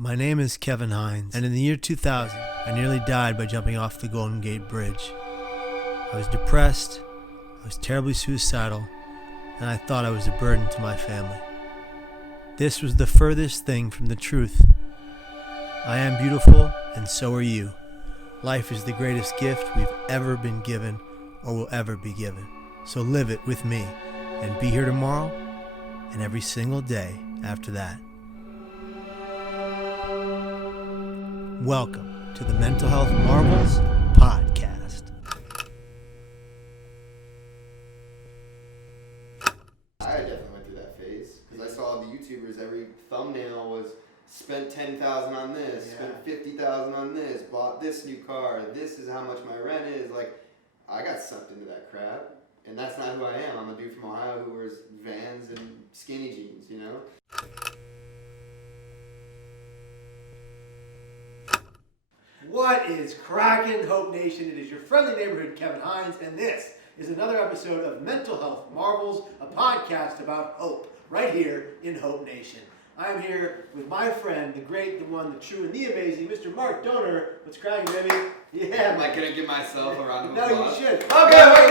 My name is Kevin Hines, and in the year 2000, I nearly died by jumping off the Golden Gate Bridge. I was depressed, I was terribly suicidal, and I thought I was a burden to my family. This was the furthest thing from the truth. I am beautiful, and so are you. Life is the greatest gift we've ever been given or will ever be given. So live it with me, and be here tomorrow and every single day after that. Welcome to the Mental Health Marvels Podcast. I definitely went through that phase because I saw the YouTubers, every thumbnail was spent $10,000 on this, spent $50,000 on this, bought this new car, this is how much my rent is. Like, I got sucked into that crap, and that's not who I am. I'm a dude from Ohio who wears Vans and skinny jeans, you know? What is crackin', Hope Nation? It is your friendly neighborhood Kevin Hines, and this is another episode of Mental Health Marvels, a podcast about hope, right here in Hope Nation. I am here with my friend, the great, the one, the true, and the amazing, Mr. Mark Dohner. What's cracking, baby? Yeah. Am I gonna give myself a round of No, applause? you should. Okay, Mark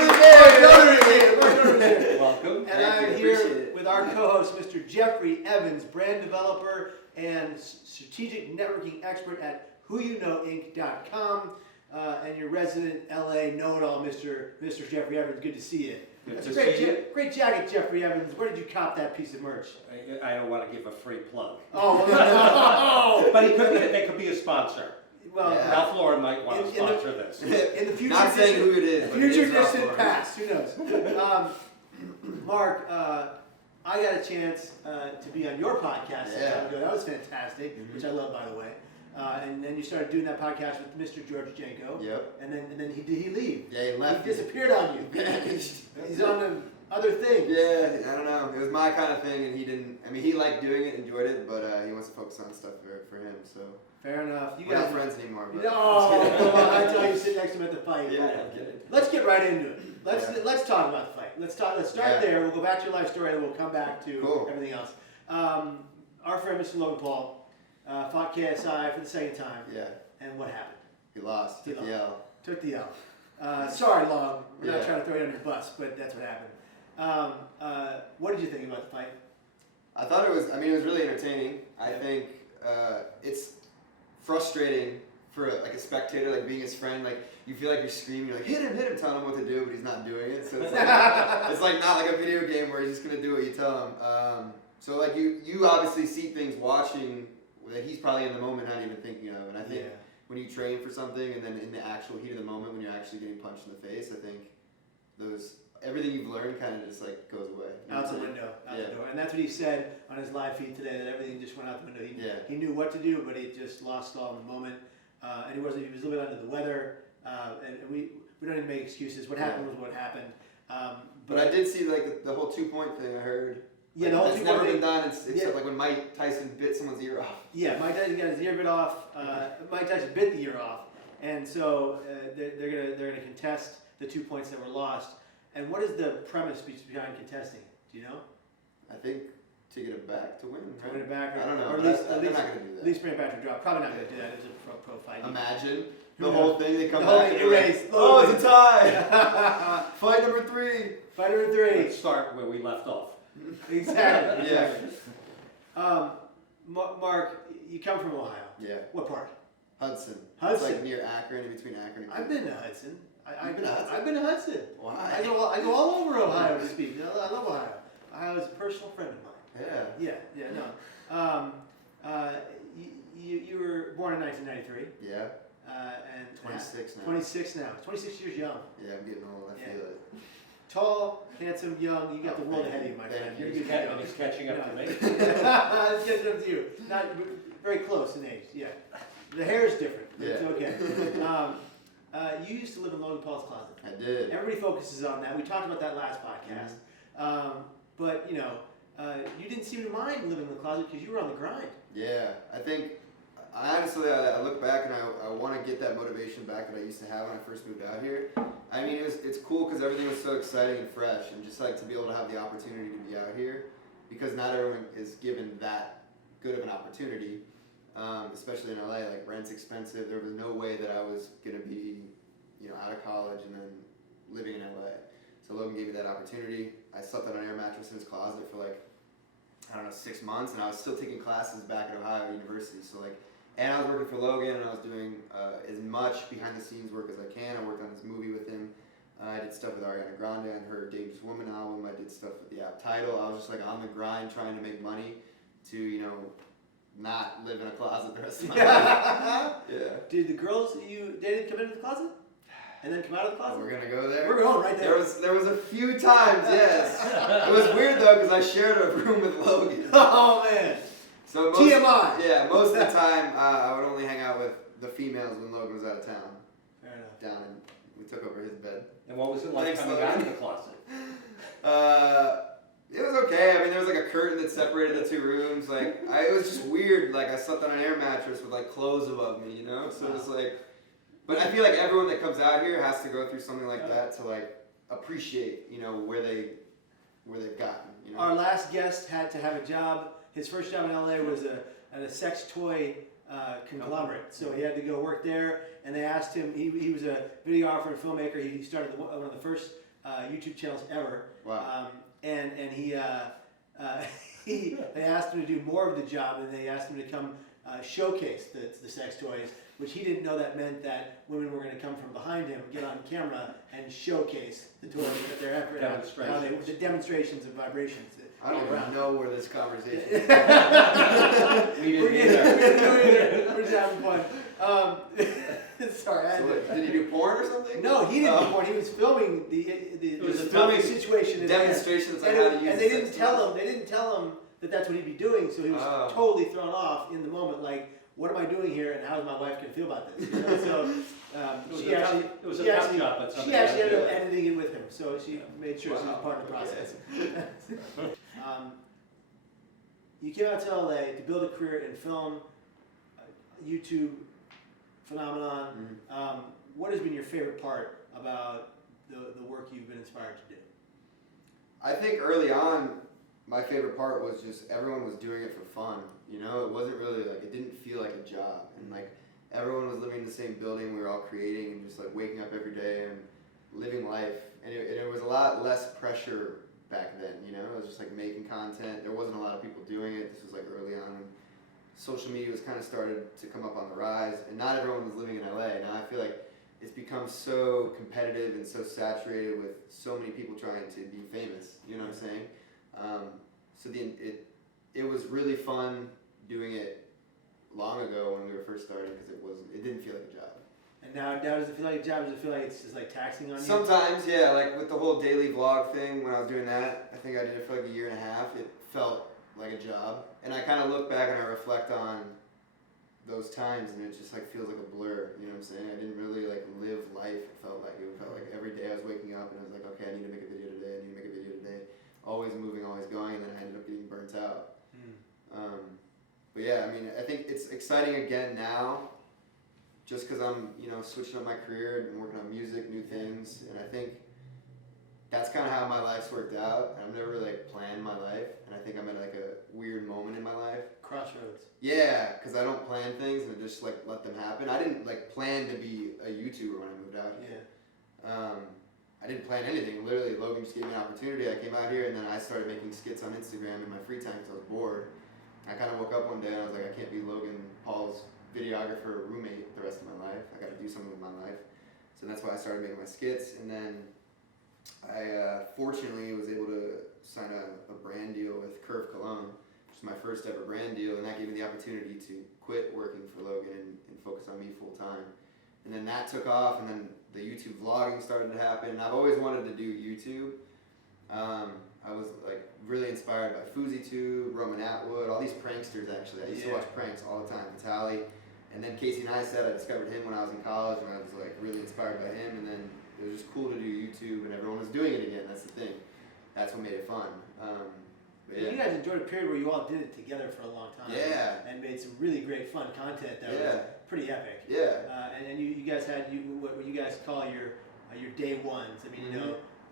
Dohner is here. Welcome. And I'm here with our co-host, Mr. Jeffrey Evans, brand developer and strategic networking expert at whoyouknowinc.com, and your resident LA know-it-all, Mr. Jeffrey Evans. Good to see you. That's a great jacket, Jeffrey Evans. Where did you cop that piece of merch? I don't want to give a free plug. Oh, no. But they could be a sponsor. Well, Ralph Lauren might want to sponsor this. In the future, not saying who it is. Future distant past. Who knows? Mark, I got a chance to be on your podcast some time ago. That was fantastic, which I love, by the way. And then you started doing that podcast with Mr. George Janko. Yep. And then he leave? Yeah, he left. He disappeared on you. He's on the other things. Yeah, I don't know. It was my kind of thing, and he didn't. I mean, he liked doing it, enjoyed it, but he wants to focus on stuff for him. So. Fair enough. We're not friends anymore. But no, come on! I tell you, sit next to him at the fight. Yeah, I'm kidding. Let's get right into it. Let's talk about the fight. Let's start there. We'll go back to your life story, and we'll come back to everything else. Our friend Mr. Logan Paul fought KSI for the second time. Yeah. And what happened? He lost. Took the L. Took the L. Sorry, Long. We're not trying to throw you under the bus, but that's what happened. What did you think about the fight? I thought it was really entertaining. I think it's frustrating for a spectator, like being his friend, like you feel like you're screaming, you're like hit him, telling him what to do, but he's not doing it. So it's like it's like not like a video game where he's just gonna do what you tell him. So like you obviously see things watching that he's probably in the moment not even thinking of, and I think when you train for something and then in the actual heat of the moment when you're actually getting punched in the face, I think everything you've learned kind of just like goes away. Out the window, out the door. And that's what he said on his live feed today, that everything just went out the window. He knew what to do, but he just lost all in the moment. And he was a little bit under the weather. And we don't even make excuses. What happened was what happened. But I did see like the whole 2-point thing I heard. Yeah, the whole 2-point thing. It's never been done except like when Mike Tyson bit someone's ear off. Yeah, Mike Tyson got his ear bit off. Mike Tyson bit the ear off. And so they're gonna contest the 2 points that were lost. And what is the premise behind contesting? Do you know? I think to get it back, to win. Right? To win it back, I don't know. Or they're not going to do that. At least bring it back to a draw. Probably not going to do that. It's a pro fight. Imagine the whole thing. They come the back and erase. Oh, it's a tie. Fight number 3. Fight number 3. Let's start where we left off. Exactly. Yeah. Mark, you come from Ohio. Yeah. What part? Hudson. Hudson. It's like near Akron, in between Akron and I've been to Hudson. I've been to Hudson? been to Hudson. Why? I go all over Ohio to speak. I love Ohio. Ohio is a personal friend of mine. Yeah. No. You were born in 1993. Yeah. And 26 now. 26 now. 26 years young. Yeah, I'm getting old. I feel it. Tall, handsome, young. You got the world ahead of you, my friend. He's catching up to me. He's catching up to you. Not very close in age. Yeah. The hair is different. Yeah. It's okay. You used to live in Logan Paul's closet. I did. Everybody focuses on that. We talked about that last podcast. But you didn't seem to mind living in the closet because you were on the grind. Yeah, I think. I look back and I want to get that motivation back that I used to have when I first moved out here. I mean, it's cool because everything was so exciting and fresh, and just like to be able to have the opportunity to be out here, because not everyone is given that good of an opportunity. especially in LA. Like rent's expensive. There was no way that I was gonna be, out of college and then living in LA. So Logan gave me that opportunity. I slept on an air mattress in his closet for 6 months, and I was still taking classes back at Ohio University. So and I was working for Logan, and I was doing as much behind the scenes work as I can. I worked on this movie with him. I did stuff with Ariana Grande on her Dangerous Woman album. I did stuff with the app Title. I was just on the grind trying to make money to, not live in a closet the rest of my life. Yeah. Did the girls that you dated come into the closet? And then come out of the closet? We're gonna go there. We're going right there. There was a few times, yes. It was weird though because I shared a room with Logan. Oh man. So TMI. Yeah, most of the time I would only hang out with the females when Logan was out of town. Fair enough. Down and we took over his bed. And what was it like Thanks, coming Logan. out of the closet? It was okay. I mean, there was a curtain that separated the two rooms. It was just weird. I slept on an air mattress with clothes above me, So it was but I feel like everyone that comes out here has to go through something like that to appreciate, where they've gotten. Our last guest had to have a job. His first job in LA was at a sex toy conglomerate. So he had to go work there, and they asked him, he was a videographer and filmmaker. He started one of the first YouTube channels ever. Wow. And they asked him to do more of the job, and they asked him to come showcase the sex toys, which he didn't know that meant that women were going to come from behind him, get on camera, and showcase the toys that they're Demonstrations. the demonstrations of vibrations. I don't even know where this conversation is. We didn't either. We're just having fun. Sorry, I had to. Did he do porn or something? No, he didn't do porn. He was filming It was a filming situation. Demonstrations on and, how to use and they didn't tell him. They didn't tell him that that's what he'd be doing. So he was totally thrown off in the moment. What am I doing here, and how's my wife gonna feel about this? So she actually ended up editing it with him. So she made sure she was part of the process. You came out to LA to build a career in film, YouTube phenomenon. Mm-hmm. What has been your favorite part about the work you've been inspired to do? I think early on, my favorite part was just everyone was doing it for fun. It wasn't really it didn't feel like a job, and everyone was living in the same building. We were all creating and just waking up every day and living life, and it was a lot less pressure back then. It was just making content. There wasn't a lot of people doing it. This was early on. Social media was kind of started to come up on the rise, and not everyone was living in LA. Now I feel it's become so competitive and so saturated with so many people trying to be famous. You know what I'm saying? So it was really fun doing it long ago when we were first starting because it didn't feel like a job. And now does it feel like a job? Does it feel like it's just taxing on you? Sometimes, yeah. With the whole daily vlog thing, when I was doing that, I think I did it for a year and a half. It felt like a job, and I kind of look back and I reflect on those times, and it just feels like a blur. You know what I'm saying? I didn't really live life. It felt like every day I was waking up and I was okay, I need to make a video today. I need to make a video today. Always moving, always going, and then I ended up getting burnt out. But yeah, I mean, I think it's exciting again now, just because I'm switching up my career and working on music, new things, and I think that's kind of how my life's worked out. I've never really planned my life, and I think I'm at a weird moment in my life. Crossroads. Yeah, because I don't plan things and I just let them happen. I didn't plan to be a YouTuber when I moved out here. Yeah. I didn't plan anything. Literally, Logan just gave me an opportunity. I came out here and then I started making skits on Instagram in my free time because I was bored. I kind of woke up one day and I was I can't be Logan Paul's videographer roommate the rest of my life. I got to do something with my life. So that's why I started making my skits. And then I fortunately was able to sign a brand deal with Curve Cologne, which is my first ever brand deal, and that gave me the opportunity to quit working for Logan and focus on me full time. And then that took off, and then the YouTube vlogging started to happen. And I've always wanted to do YouTube. I was really inspired by FouseyTube, Roman Atwood, all these pranksters actually. I used to watch pranks all the time, Vitaly. And then Casey Neistat, I discovered him when I was in college, and I was really inspired by him. And then it was just cool to do YouTube, and everyone was doing it again. That's the thing. That's what made it fun. You guys enjoyed a period where you all did it together for a long time. Yeah. And made some really great fun content that was pretty epic. Yeah. And you guys had what you guys call your day ones. I mean,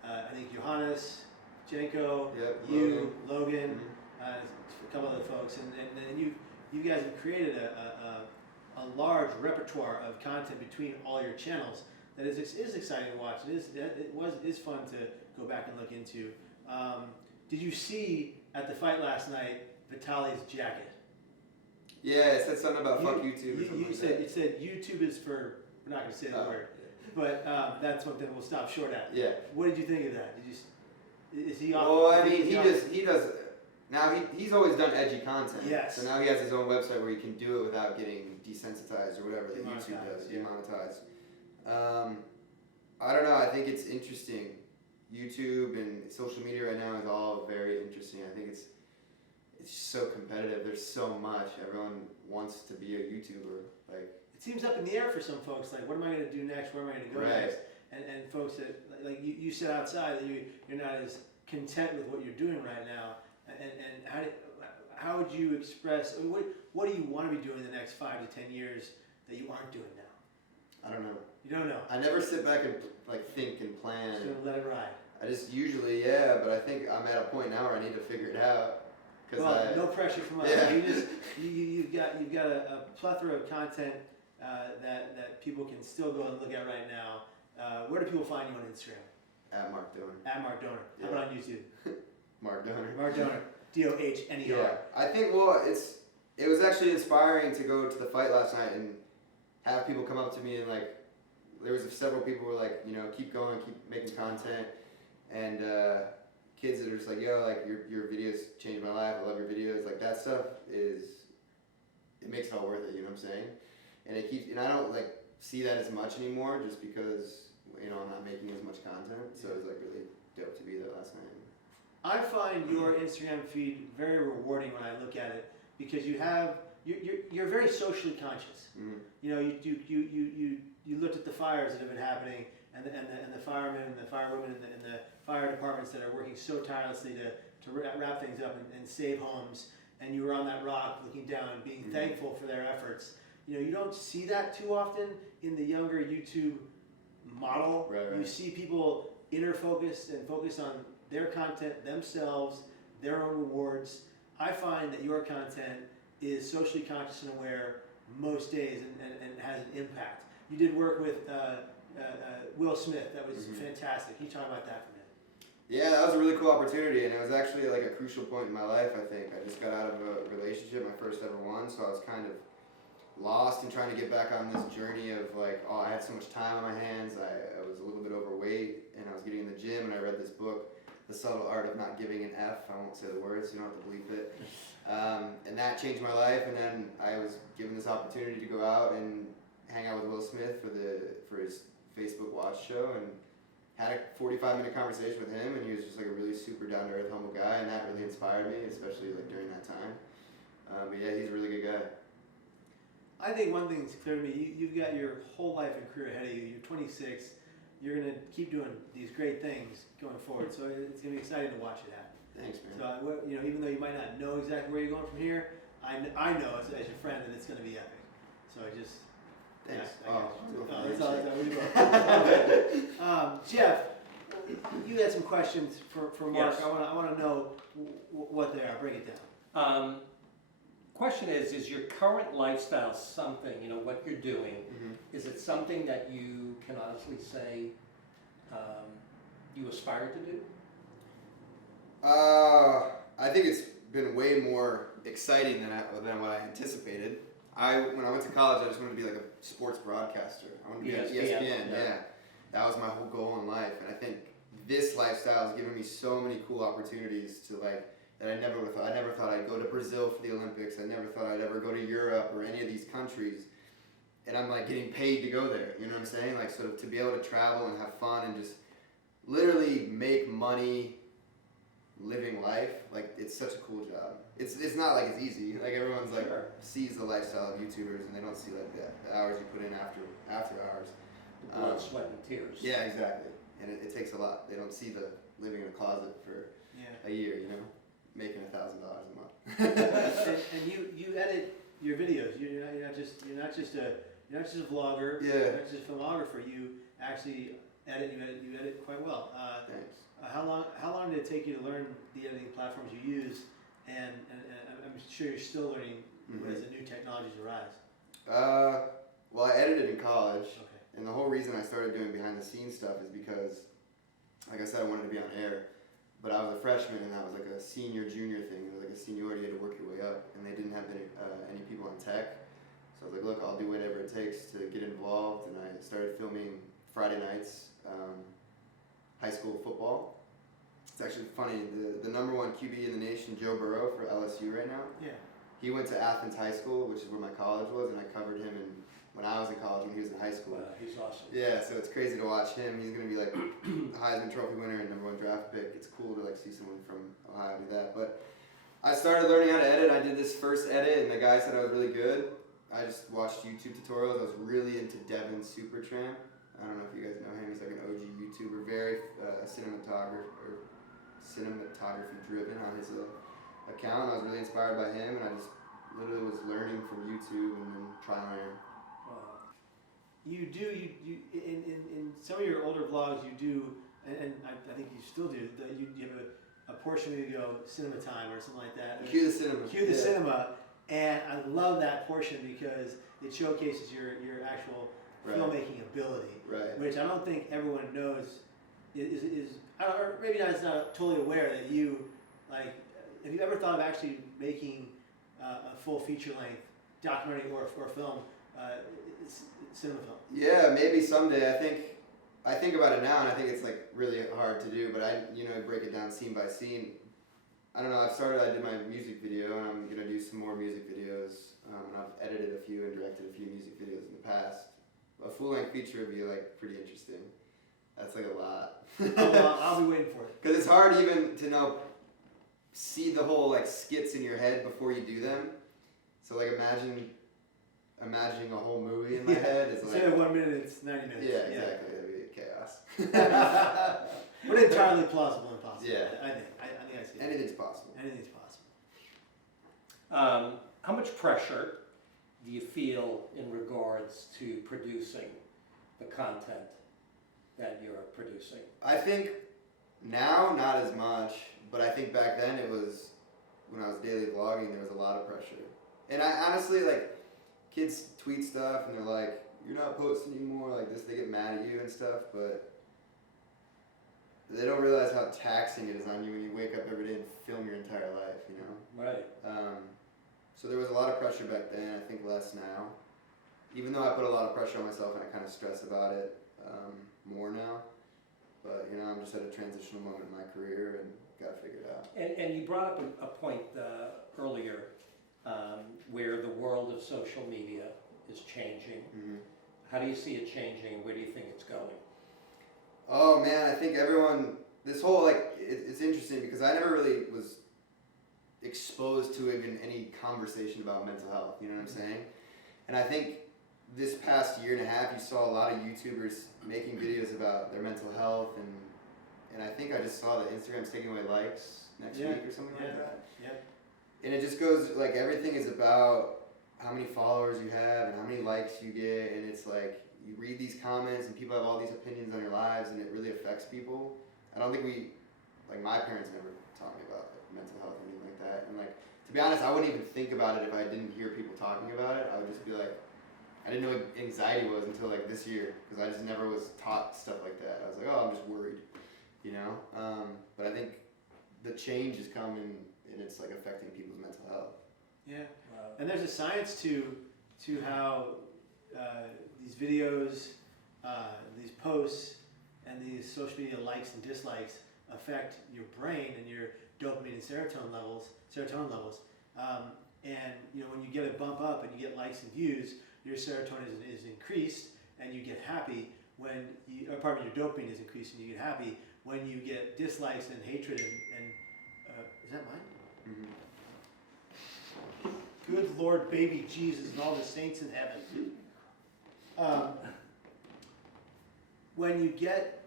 I think Johannes, Jenko, you, Logan, a couple other folks, and then you guys have created a large repertoire of content between all your channels that is exciting to watch. It is fun to go back and look into. Did you see at the fight last night Vitaly's jacket? Yeah, it said something about fuck YouTube. It said YouTube is for, we're not going to say the word, but that's something we'll stop short at. Yeah. What did you think of that? Is he off? Well, I mean, he does. Now he's always done edgy content. Yes. So now he has his own website where he can do it without getting desensitized or whatever that YouTube does, yeah. demonetized. I don't know. I think it's interesting. YouTube and social media right now is all very interesting. I think it's so competitive. There's so much. Everyone wants to be a YouTuber. Like, it seems up in the air for some folks. Like, what am I going to do next? Where am I going to go Right. next? And folks that like you said outside that you're not as content with what you're doing right now. And how would you express? I mean, what do you want to be doing the next 5 to 10 years that you aren't doing now? I don't know. You don't know. I never sit back and like think and plan. Just gonna let it ride. I just usually, but I think I'm at a point now where I need to figure it out. Well, no pressure from us. Yeah. You've got a plethora of content that people can still go and look at right now. Where do people find you on Instagram? At Mark Dohner. At Mark Dohner. Yeah. How about on YouTube? Mark Dohner. Mark Dohner. Dohner. Yeah, I think it was actually inspiring to go to the fight last night and have people come up to me and like there was several people who were like, keep going, keep making content, and kids that are just like, yo, like your videos changed my life. I love your videos. Like that stuff it makes it all worth it. You know what I'm saying? And I don't like see that as much anymore just because I'm not making as much content. So it was like really dope to be there last night. I find your Instagram feed very rewarding when I look at it because you're very socially conscious. Mm-hmm. You looked at the fires that have been happening and the firemen and the firewomen and the fire departments that are working so tirelessly to wrap things up and save homes, and you were on that rock looking down and being Mm-hmm. thankful for their efforts. You don't see that too often in the younger YouTube model. Right. You see people inner focused and focused on their content, themselves, their own rewards. I find that your content is socially conscious and aware most days and has an impact. You did work with Will Smith. That was Mm-hmm. fantastic. Can you talk about that for a minute? Yeah, that was a really cool opportunity, and it was actually like a crucial point in my life, I think. I just got out of a relationship, my first ever one, so I was kind of lost and trying to get back on this journey of like, I had so much time on my hands, I was a little bit overweight, and I was getting in the gym, and I read this book, The Subtle Art of Not Giving an F. I won't say the words, you don't have to bleep it. And that changed my life, and then I was given this opportunity to go out and hang out with Will Smith for his Facebook Watch show, and had a 45-minute conversation with him, and he was just like a really super down-to-earth, humble guy, and that really inspired me, especially like during that time. But yeah, he's a really good guy. I think one thing's clear to me. You've got your whole life and career ahead of you. You're 26. You're going to keep doing these great things going forward. So it's going to be exciting to watch it happen. Thanks, man. So even though you might not know exactly where you're going from here, I know as your friend that it's going to be epic. So I just Thanks. Yeah, that's all. Jeff, you had some questions for Mark. Yes. I want to know what they are. Break it down. Question is your current lifestyle something, what you're doing, Mm-hmm. is it something that you can honestly say you aspire to do? I think it's been way more exciting than what I anticipated. When I went to college, I just wanted to be like a sports broadcaster. I wanted to be on ESPN. Yeah, that was my whole goal in life, and I think this lifestyle has given me so many cool opportunities to like that I never would have thought. I never thought I'd go to Brazil for the Olympics. I never thought I'd ever go to Europe or any of these countries, and I'm like getting paid to go there. You know what I'm saying? Like, so to be able to travel and have fun and just literally make money living life, like it's such a cool job. It's not like it's easy. Like everyone's like sees the lifestyle of YouTubers and they don't see like the hours you put in after hours. The blood, sweat, and tears. Yeah, exactly. And it takes a lot. They don't see the living in a closet for a year, making $1,000 a month. and you edit your videos. You're not just a vlogger. Yeah. You're not just a filmographer. You actually edit. You edit quite well. Thanks. How long did it take you to learn the editing platforms you use? And I'm sure you're still learning as the new technologies arise? Well, I edited in college, Okay. and the whole reason I started doing behind the scenes stuff is because, like I said, I wanted to be on air, but I was a freshman, and that was like a senior-junior thing. It was like a seniority, you had to work your way up, and they didn't have any people on tech. So I was like, look, I'll do whatever it takes to get involved, and I started filming Friday nights, high school football. It's actually funny, the number one QB in the nation, Joe Burrow for LSU right now, Yeah. he went to Athens High School, which is where my college was, and I covered him when I was in college when he was in high school. He's awesome. Yeah, so it's crazy to watch him. He's gonna be like a Heisman Trophy winner and #1 draft pick. It's cool to like see someone from Ohio do that. But I started learning how to edit. I did this first edit, and the guy said I was really good. I just watched YouTube tutorials. I was really into Devin Supertramp. I don't know if you guys know him. He's like an OG YouTuber, very cinematography driven on his account. I was really inspired by him, and I just literally was learning from YouTube and then trial and error. You in some of your older vlogs you do, and I think you still do. You have a portion where you go cinema time or something like that. Cue the cinema. Cue the cinema, and I love that portion because it showcases your actual filmmaking ability, which I don't think everyone knows is or maybe not, it's not totally aware that you like. Have you ever thought of actually making a full feature length documentary or film? Cinema film. Yeah, maybe someday. I think about it now, and I think it's like really hard to do. But I break it down scene by scene. I don't know. I did my music video, and I'm gonna do some more music videos. And I've edited a few and directed a few music videos in the past. A full length feature would be like pretty interesting. That's like a lot. I'll be waiting for it. Because it's hard even to see the whole like skits in your head before you do them. So like imagining a whole movie in my head is like... Instead of 1 minute, it's 90 minutes. Yeah, exactly. That'd be chaos. But entirely plausible and possible. Yeah. I think I see it. Anything's possible. Anything's possible. How much pressure do you feel in regards to producing the content that you're producing? I think now, not as much, but I think back then it was, when I was daily vlogging, there was a lot of pressure. And I honestly, like, kids tweet stuff and they're like, you're not posting anymore, like this, they get mad at you and stuff, but they don't realize how taxing it is on you when you wake up every day and film your entire life, you know? Right. So there was a lot of pressure back then, I think less now. Even though I put a lot of pressure on myself and I kind of stress about it more now. But, I'm just at a transitional moment in my career and got to figure it out. And you brought up a point earlier where the world of social media is changing. Mm-hmm. How do you see it changing, and where do you think it's going? Oh man, I think this whole it's interesting because I never really was exposed to even any conversation about mental health, you know what I'm saying? And I think this past year and a half you saw a lot of YouTubers making videos about their mental health, and I think I just saw that Instagram's taking away likes next week or something like that. Yeah. And it just goes, like, everything is about how many followers you have and how many likes you get, and it's like, you read these comments and people have all these opinions on your lives and it really affects people. I don't think my parents never taught me about mental health or anything like that. And like, to be honest, I wouldn't even think about it if I didn't hear people talking about it. I would just be like, I didn't know what anxiety was until like this year, because I just never was taught stuff like that. I was like, oh, I'm just worried, you know? But I think the change is coming and it's like affecting people's mental health. Yeah. And there's a science to how these videos, these posts, and these social media likes and dislikes affect your brain and your dopamine and serotonin levels. And when you get a bump up and you get likes and views, your serotonin is increased and you get happy when your dopamine is increased and you get happy when you get dislikes and hatred and is that mine? Mm-hmm. Good Lord, baby Jesus, and all the saints in heaven. When you get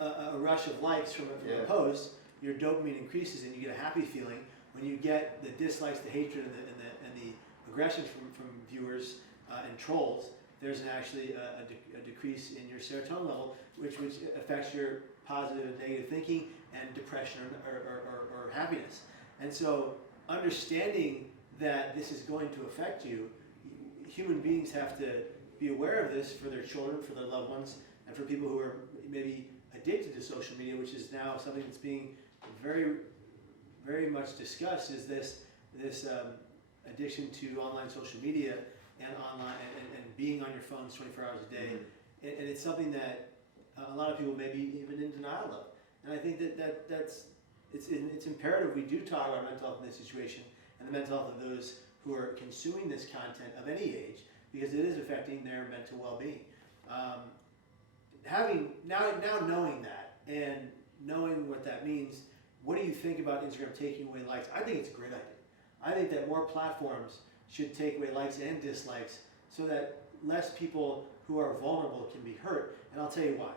a rush of likes from a post, your dopamine increases and you get a happy feeling. When you get the dislikes, the hatred, and the aggression from viewers and trolls, there's actually a decrease in your serotonin level, which affects your positive and negative thinking and depression or happiness. And so understanding that this is going to affect you, human beings have to be aware of this for their children, for their loved ones, and for people who are maybe addicted to social media, which is now something that's being very, very much discussed, is this addiction to online social media and online and being on your phones 24 hours a day. Mm-hmm. And it's something that a lot of people may be even in denial of. And I think it's imperative we do talk about mental health in this situation and the mental health of those who are consuming this content of any age, because it is affecting their mental well-being. Now knowing that and knowing what that means, what do you think about Instagram taking away likes? I think it's a great idea. I think that more platforms should take away likes and dislikes so that less people who are vulnerable can be hurt. And I'll tell you why.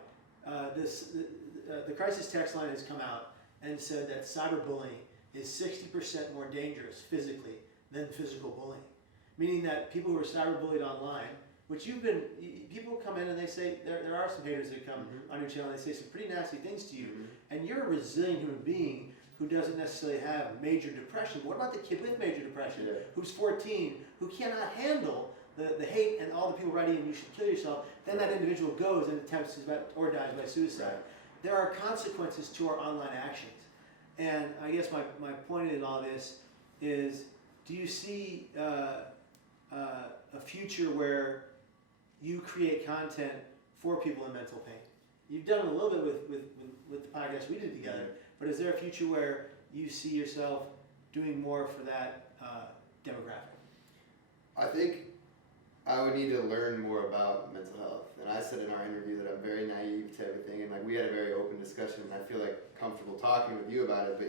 The crisis text line has come out and said that cyberbullying is 60% more dangerous physically than physical bullying. Meaning that people who are cyberbullied online, which people come in and they say, there are some haters that come on your channel and they say some pretty nasty things to you, and you're a resilient human being who doesn't necessarily have major depression. What about the kid with major depression, who's 14, who cannot handle the hate and all the people writing you should kill yourself? Then that individual goes and attempts or dies by suicide. Right. There are consequences to our online actions. And I guess my point in all this is, do you see a future where you create content for people in mental pain? You've done it a little bit with the podcast we did together, but is there a future where you see yourself doing more for that demographic? I think I would need to learn more about mental health. And I said in our interview that I'm very naive to everything, and we had a very open discussion, and I feel comfortable talking with you about it, but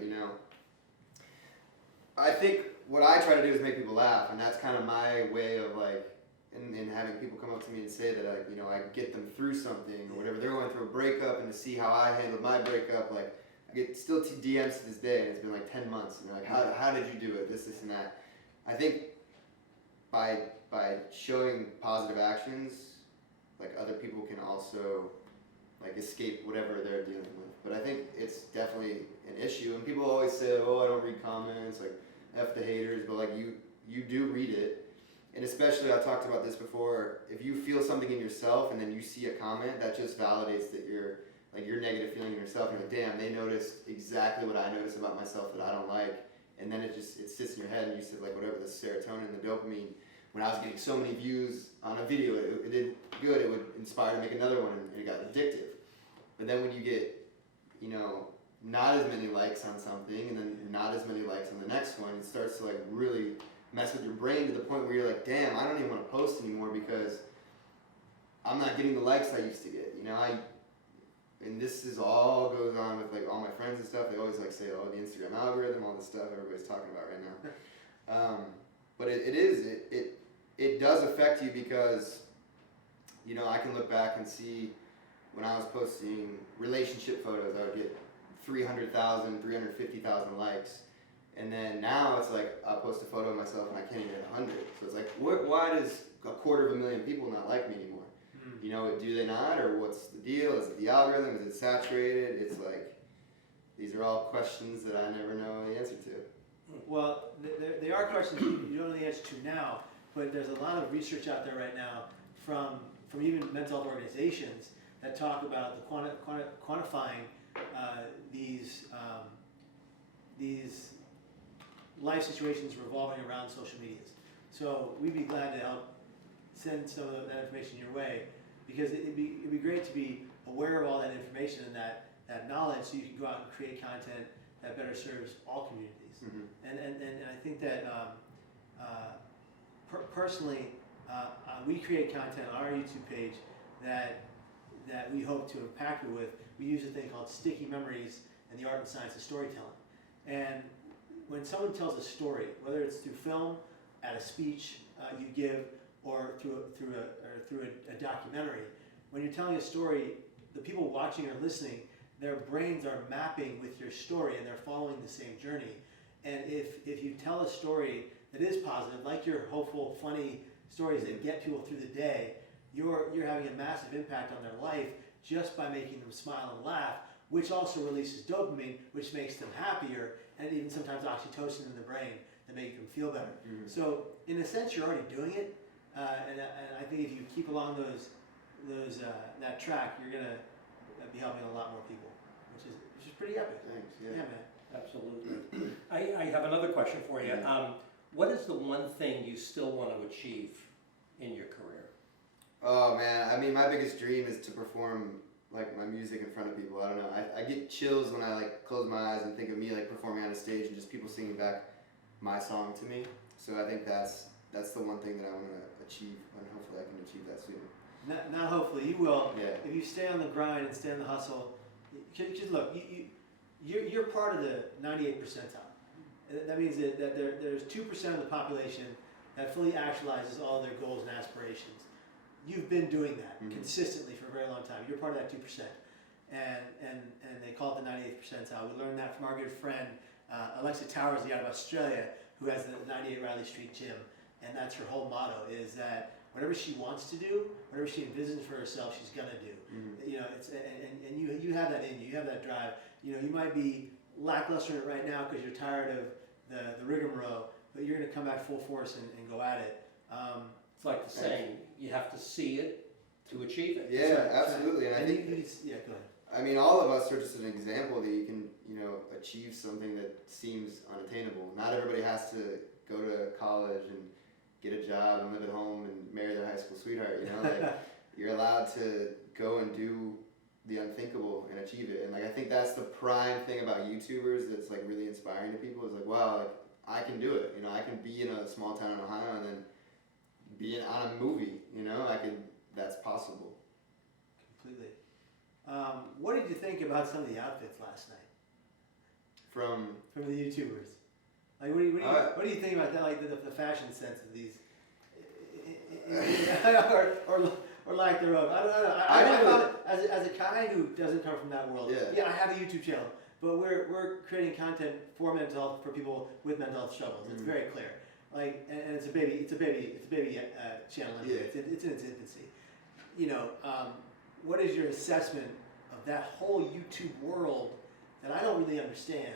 I think what I try to do is make people laugh, and that's kind of my way of in having people come up to me and say that I get them through something or whatever. They're going through a breakup, and to see how I handled my breakup, I get still DMs to this day, and it's been 10 months, and they're like, how did you do it, this and that. I think by showing positive actions, other people can also escape whatever they're dealing with. But I think it's definitely an issue, and people always say, I don't read comments, F the haters, but you do read it. And especially, I talked about this before, if you feel something in yourself and then you see a comment, that just validates that your negative feeling in yourself. You're like, damn, they noticed exactly what I noticed about myself that I don't like. And then it sits in your head, and you said whatever, the serotonin, the dopamine. When I was getting so many views on a video, it did good, it would inspire to make another one, and it got addictive. But then when you get, not as many likes on something, and then not as many likes on the next one, it starts to really mess with your brain to the point where you're like, damn, I don't even want to post anymore because I'm not getting the likes I used to get. And this is all goes on with all my friends and stuff. They always say, the Instagram algorithm, all this stuff everybody's talking about right now. But it does affect you because, I can look back and see when I was posting relationship photos, I would get 300,000, 350,000 likes. And then now it's I'll post a photo of myself and I can't even hit 100. So it's why does 250,000 people not like me anymore? Do they not? Or what's the deal? Is it the algorithm? Is it saturated? It's these are all questions that I never know the answer to. Well, they are questions you don't know the answer to now, but there's a lot of research out there right now from even mental health organizations that talk about the quantifying these life situations revolving around social medias. So we'd be glad to help send some of that information your way, because it'd be great to be aware of all that information and that knowledge, so you can go out and create content that better serves all communities. And I think that personally, we create content on our YouTube page that we hope to impact you with. We use a thing called sticky memories and the art and science of storytelling. And when someone tells a story, whether it's through film, at a speech you give, or through a documentary, when you're telling a story, the people watching or listening, their brains are mapping with your story and they're following the same journey. And if you tell a story that is positive, like your hopeful, funny stories that get people through the day, you're having a massive impact on their life just by making them smile and laugh, which also releases dopamine, which makes them happier, and even sometimes oxytocin in the brain that make them feel better. Mhm. So in a sense, you're already doing it, and I think if you keep along that track, you're gonna be helping a lot more people, which is pretty epic. Thanks. Yeah, Yeah. man. Absolutely. I have another question for you. What is the one thing you still want to achieve in your career? Oh man, I mean, my biggest dream is to perform like my music in front of people. I don't know. I get chills when I like close my eyes and think of me like performing on a stage and just people singing back my song to me. So I think that's the one thing that I want to achieve, and hopefully I can achieve that soon. Not hopefully, you will. Yeah. If you stay on the grind and stay on the hustle, just look, you're part of the 98 percentile. That means that there's 2% of the population that fully actualizes all their goals and aspirations. You've been doing that consistently for a very long time. You're part of that 2%. And they call it the 98th percentile. We learned that from our good friend, Alexa Towersy out of Australia, who has the 98 Riley Street Gym. And that's her whole motto, is that whatever she wants to do, whatever she envisions for herself, she's gonna do. Mm-hmm. You know, and you have that in you. You have that drive. You know, you might be lackluster in it right now because you're tired of the rigmarole, but you're gonna come back full force and go at it. It's like the saying, you have to see it to achieve it. Yeah, Right, absolutely. right. And I think, yeah, go ahead. I mean, all of us are just an example that you can, achieve something that seems unattainable. Not everybody has to go to college and get a job and live at home and marry their high school sweetheart, like you're allowed to go and do the unthinkable and achieve it. And like I think that's the prime thing about YouTubers that's like really inspiring to people, is like, wow, like I can do it. I can be in a small town in Ohio and then be on a movie, that's possible. Completely. What did you think about some of the outfits last night From the YouTubers? Like, what do you think about that? Like the fashion sense of these, or lack thereof. I don't know. I thought it, as a guy who doesn't come from that world. Yeah. I have a YouTube channel, but we're creating content for mental health, for people with mental health struggles. It's very clear. Like, and it's a baby channel. Yeah. It's in its infancy. What is your assessment of that whole YouTube world that I don't really understand,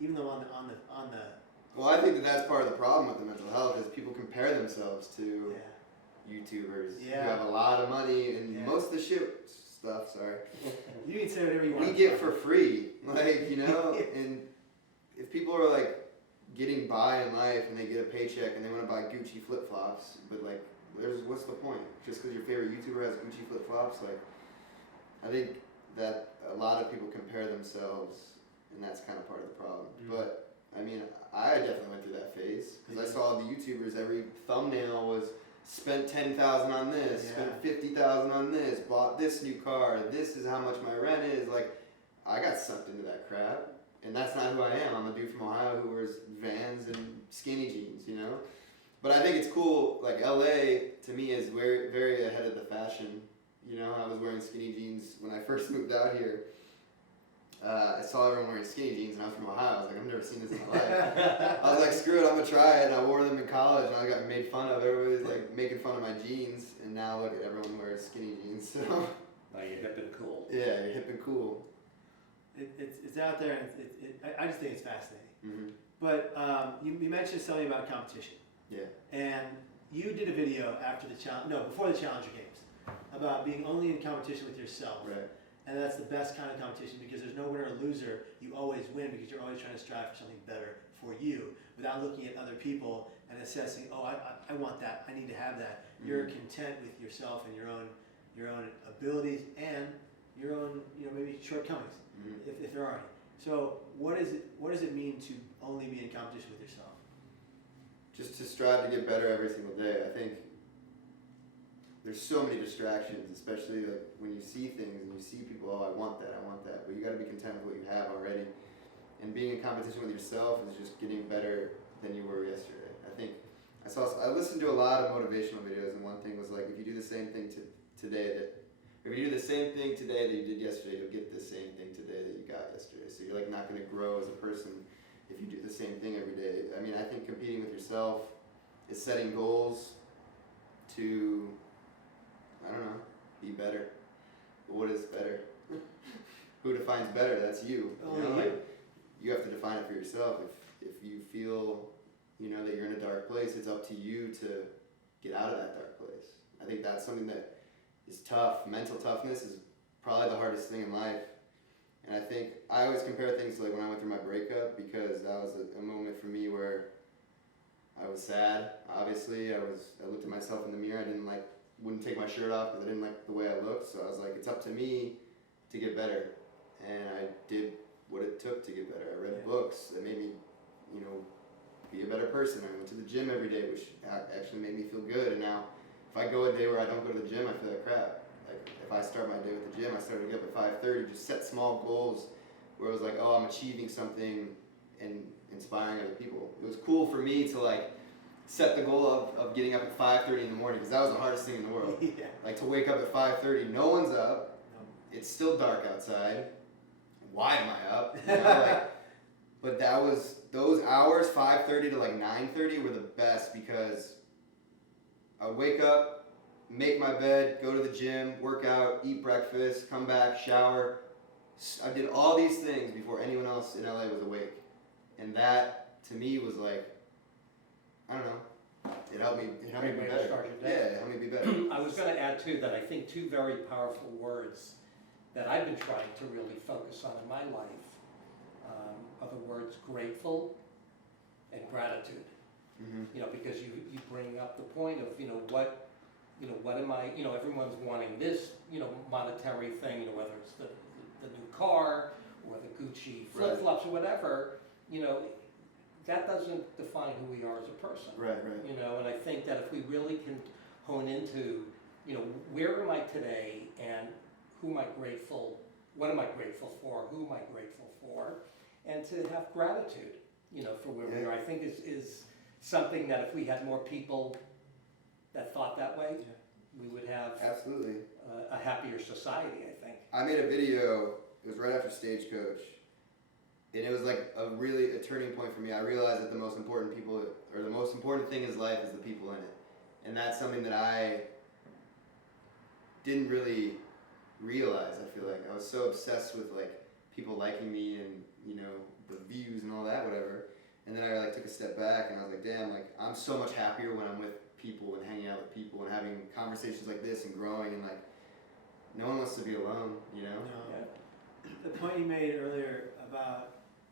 even though on the Well, I think that's part of the problem with the mental health is people compare themselves to YouTubers who have a lot of money and most of the shit stuff. Sorry, you can say whatever you want. we get for free, and if people are like getting by in life and they get a paycheck and they want to buy Gucci flip flops, but like, what's the point? Just because your favorite YouTuber has Gucci flip flops, like, I think that a lot of people compare themselves, and that's kind of part of the problem. But I mean, I definitely went through that phase because I saw the YouTubers. Every thumbnail was spent $10,000 on this, spent $50,000 on this, bought this new car. This is how much my rent is. Like, I got sucked into that crap, and that's not who I am. I'm a dude from Ohio who wears Vans and skinny jeans, But I think it's cool. Like LA to me is very, very ahead of the fashion. I was wearing skinny jeans when I first moved out here. I saw everyone wearing skinny jeans, and I was from Ohio. I was like, I've never seen this in my life. I was like, screw it, I'm gonna try it. And I wore them in college, and I got made fun of. Everybody's like making fun of my jeans, and now look at everyone wears skinny jeans. So Now you're hip and cool. yeah, you're hip and cool. It's out there, and I just think it's fascinating. Mm-hmm. But you mentioned something about competition. Yeah. And you did a video before the Challenger Games, about being only in competition with yourself. Right. And that's the best kind of competition, because there's no winner or loser. You always win because you're always trying to strive for something better for you without looking at other people and assessing, oh, I want that, I need to have that. You're content with yourself and your own abilities and your own maybe shortcomings, if there are any. So what does it mean to only be in competition with yourself? Just to strive to get better every single day. I think there's so many distractions, especially like when you see things and you see people, oh, I want that, but you got to be content with what you have already. And being in competition with yourself is just getting better than you were yesterday. I think I listened to a lot of motivational videos, and one thing was like, if you do the same thing today that you did yesterday, you'll get the same thing today that you got yesterday. So you're like not going to grow as a person if you do the same thing every day. I mean, I think competing with yourself is setting goals to, I don't know, be better. But what is better? Who defines better? That's you. Only you. You have to define it for yourself. If you feel that you're in a dark place, it's up to you to get out of that dark place. I think that's something that is tough. Mental toughness is probably the hardest thing in life. And I think I always compare things to like when I went through my breakup, because that was a moment for me where I was sad. Obviously, I looked at myself in the mirror. I wouldn't take my shirt off because I didn't like the way I looked. So I was like, it's up to me to get better. And I did what it took to get better. I read books that made me, be a better person. I went to the gym every day, which actually made me feel good. And now, if I go a day where I don't go to the gym, I feel like crap. Like if I start my day with the gym, I started to get up at 5:30. Just set small goals where it was like, oh, I'm achieving something and inspiring other people. It was cool for me to set the goal of getting up at 5:30 in the morning, because that was the hardest thing in the world. Yeah. Like to wake up at 5:30, no one's up. It's still dark outside. Why am I up? But that was those hours, 5:30 to 9:30, were the best, because I wake up, make my bed, go to the gym, work out, eat breakfast, come back, shower. I did all these things before anyone else in LA was awake, and that to me was I don't know. It helped me. It helped me be Great way to better. start your Yeah, day. it helped me be better. I was going to add too that I think two very powerful words that I've been trying to really focus on in my life are the words grateful and gratitude. Mm-hmm. Because you bring up the point of what am I, everyone's wanting this monetary thing, whether it's the new car or the Gucci flip-flops or whatever, that doesn't define who we are as a person. Right. And I think that if we really can hone into, where am I today, and who am I grateful, what am I grateful for, who am I grateful for, and to have gratitude, for where we are, I think is something that if we had more people that thought that way, we would have Absolutely. A happier society, I think. I made a video. It was right after Stagecoach, and it was a turning point for me. I realized that the most important thing in life is the people in it, and that's something that I didn't really realize. I feel like I was so obsessed with people liking me and the views and all that, whatever. And then I took a step back and I was like, damn, I'm so much happier when I'm with people and hanging out with people and having conversations like this and growing, and no one wants to be alone, No. Yeah. The point you made earlier about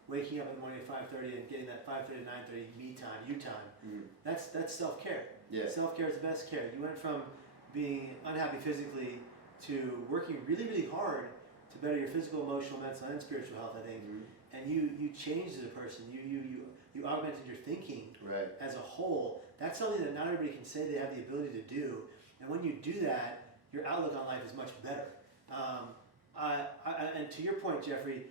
waking up in the morning at 5:30 and getting that 5:30 to 9:30 me time, you time, that's self-care. Yeah. Self-care is the best care. You went from being unhappy physically to working really, really hard to better your physical, emotional, mental, and spiritual health, I think. And you changed as a person. You augmented your thinking Right. as a whole. That's something that not everybody can say they have the ability to do. And when you do that, your outlook on life is much better. And to your point, Jeffrey,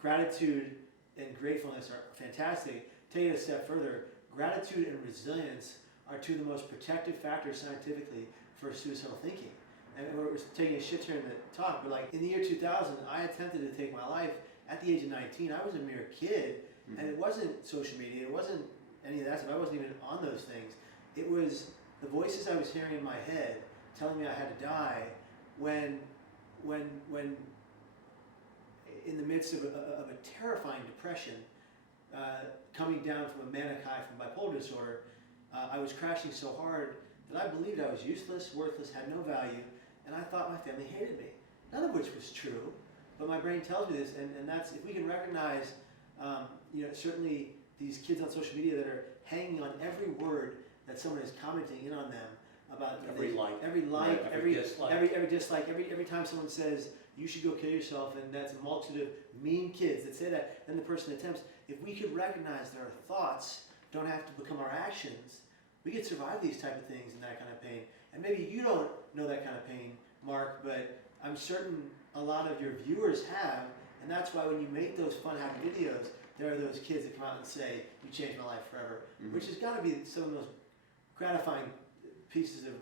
gratitude and gratefulness are fantastic. Take it a step further. Gratitude and resilience are two of the most protective factors scientifically for suicidal thinking. And we're taking a shift here in the talk, but in the year 2000, I attempted to take my life at the age of 19. I was a mere kid, and it wasn't social media, it wasn't any of that stuff. I wasn't even on those things. It was the voices I was hearing in my head telling me I had to die when in the midst of a terrifying depression, coming down from a manic high from bipolar disorder, I was crashing so hard that I believed I was useless, worthless, had no value, and I thought my family hated me. None of which was true, but my brain tells me this, and that's, if we can recognize, certainly these kids on social media that are hanging on every word that someone is commenting in on them about Every like, every dislike. every time someone says you should go kill yourself, and that's a multitude of mean kids that say that, then the person attempts. If we could recognize that our thoughts don't have to become our actions, we could survive these type of things and that kind of pain. And maybe you don't know that kind of pain, Mark, but I'm certain a lot of your viewers have, and that's why when you make those fun, happy videos, there are those kids that come out and say, you changed my life forever, which has got to be some of the most gratifying pieces of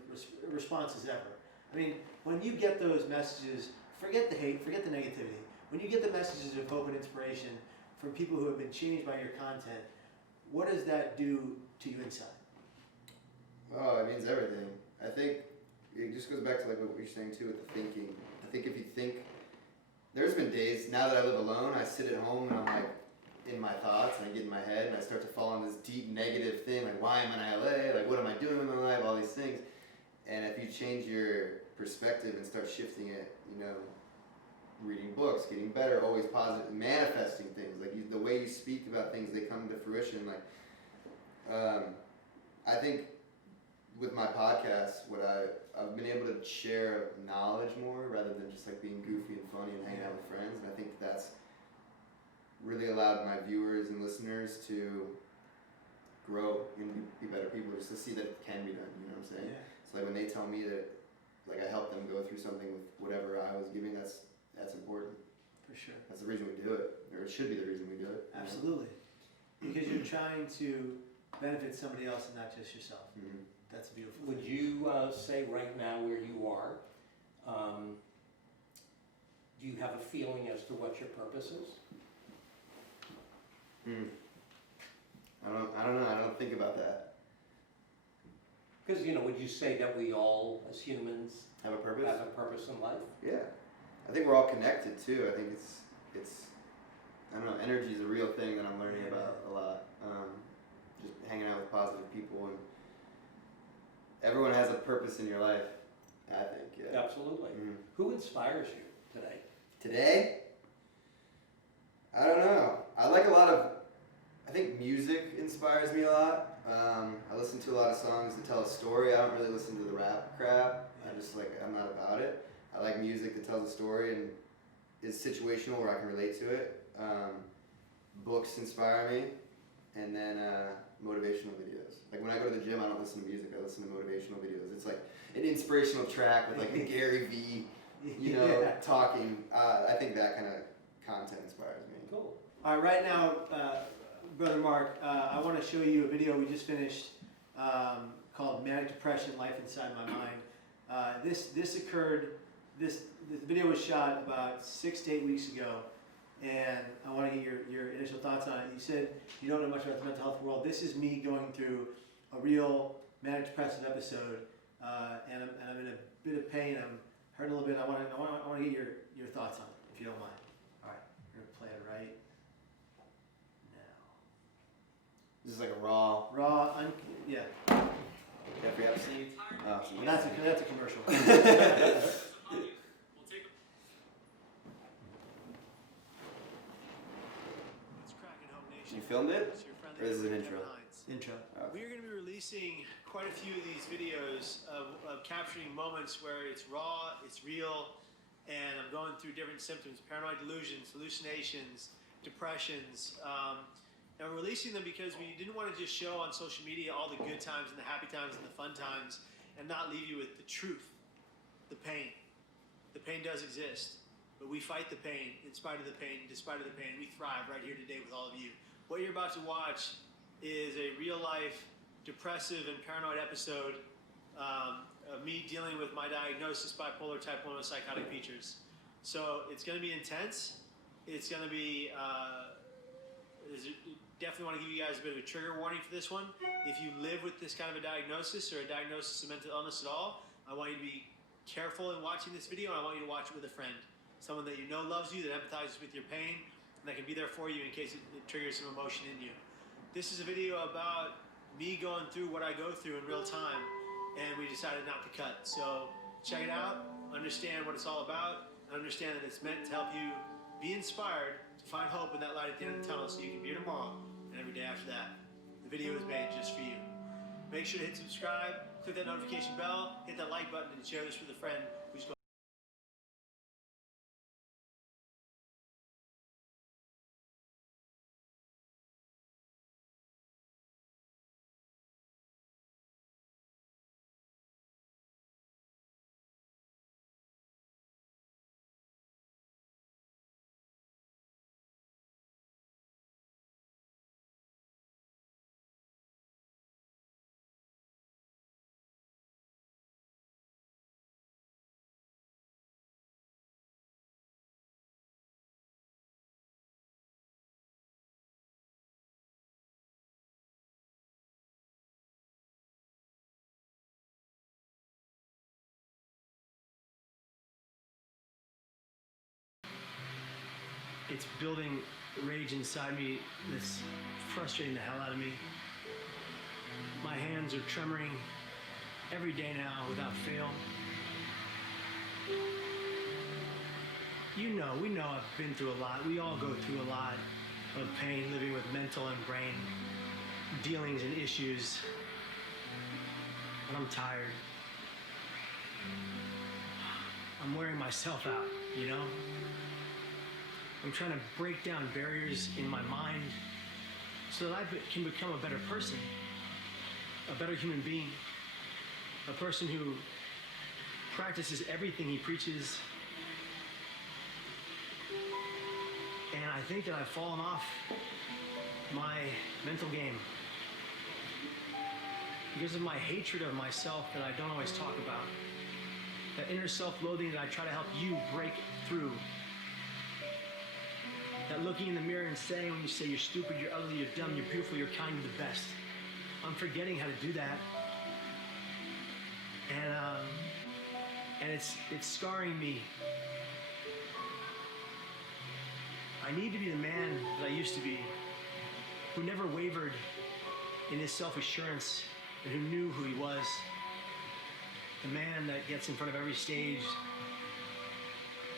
responses ever. I mean, when you get those messages, forget the hate, forget the negativity. When you get the messages of hope and inspiration from people who have been changed by your content, what does that do to you inside? Oh, it means everything. I think it just goes back to what you're saying too with the thinking. I think if you think, there's been days now that I live alone, I sit at home and I'm in my thoughts and I get in my head and I start to fall on this deep negative thing, like why am I in LA? Like what am I doing in my life? All these things. And if you change your perspective and start shifting it, reading books, getting better, always positive, manifesting things, like the way you speak about things, they come to fruition. Like, I think with my podcast, I've been able to share knowledge more rather than just like being goofy and funny and hanging out with friends. And I think that's really allowed my viewers and listeners to grow and be better people, just to see that it can be done. You know what I'm saying? Yeah. So like when they tell me that, like I helped them go through something with whatever I was giving, that's important. For sure. That's the reason we do it, or it should be the reason we do it. Absolutely. Because you're trying to benefit somebody else and not just yourself. Mm-hmm. That's beautiful. Would you say right now where you are, do you have a feeling as to what your purpose is? I don't know. I don't think about that. Because, would you say that we all, as humans, Have a purpose? have a purpose in life? Yeah. I think we're all connected too. I think it's I don't know, energy is a real thing that I'm learning about a lot. Just hanging out with positive people, and everyone has a purpose in your life, I think. Yeah. Absolutely. Mm-hmm. Who inspires you today? Today? I don't know. I think music inspires me a lot. I listen to a lot of songs that tell a story. I don't really listen to the rap crap. I'm not about it. I like music that tells a story and is situational where I can relate to it. Books inspire me, and then motivational videos. Like when I go to the gym, I don't listen to music. I listen to motivational videos. It's like an inspirational track with like a Gary V, talking. I think that kind of content inspires me. Cool. All right, right now, Brother Mark, I want to show you a video we just finished called Manic Depression, Life Inside My Mind. This occurred, this video was shot about 6 to 8 weeks ago, and I want to get your initial thoughts on it. You said you don't know much about the mental health world. This is me going through a real manic depressive episode, and I'm in a bit of pain. I'm hurting a little bit. I want to get your thoughts on it, if you don't mind. All right, we're gonna play it right now. This is like a raw. Yeah. Jeffrey Epstein. Oh, Well, that's a commercial. You filmed it? Or is it an intro? Intro. Okay. We are going to be releasing quite a few of these videos of capturing moments where it's raw, it's real, and I'm going through different symptoms, paranoid delusions, hallucinations, depressions. And we're releasing them because we didn't want to just show on social media all the good times and the happy times and the fun times and not leave you with the truth, the pain. The pain does exist, but we fight the pain in spite of the pain, despite of the pain. We thrive right here today with all of you. What you're about to watch is a real-life depressive and paranoid episode of me dealing with my diagnosis, bipolar type 1 with psychotic features. So it's going to be intense. It's going to be definitely want to give you guys a bit of a trigger warning for this one. If you live with this kind of a diagnosis or a diagnosis of mental illness at all, I want you to be careful in watching this video, and I want you to watch it with a friend. Someone that you know loves you, that empathizes with your pain, and that can be there for you in case it triggers some emotion in you. This is a video about me going through what I go through in real time, and we decided not to cut. So check it out, understand what it's all about, and understand that it's meant to help you be inspired to find hope in that light at the end of the tunnel so you can be here tomorrow and every day after that. The video is made just for you. Make sure to hit subscribe, click that notification bell, hit that like button, and share this with a friend who's going It's building rage inside me that's frustrating the hell out of me. My hands are tremoring every day now without fail. We know I've been through a lot. We all go through a lot of pain living with mental and brain dealings and issues. And I'm tired. I'm wearing myself out, you know? I'm trying to break down barriers in my mind so that I can become a better person, a better human being, a person who practices everything he preaches. And I think that I've fallen off my mental game because of my hatred of myself that I don't always talk about. That inner self-loathing that I try to help you break through. That looking in the mirror and saying when you say you're stupid, you're ugly, you're dumb, you're beautiful, you're kind, you're the best. I'm forgetting how to do that. And it's scarring me. I need to be the man that I used to be, who never wavered in his self-assurance and who knew who he was. The man that gets in front of every stage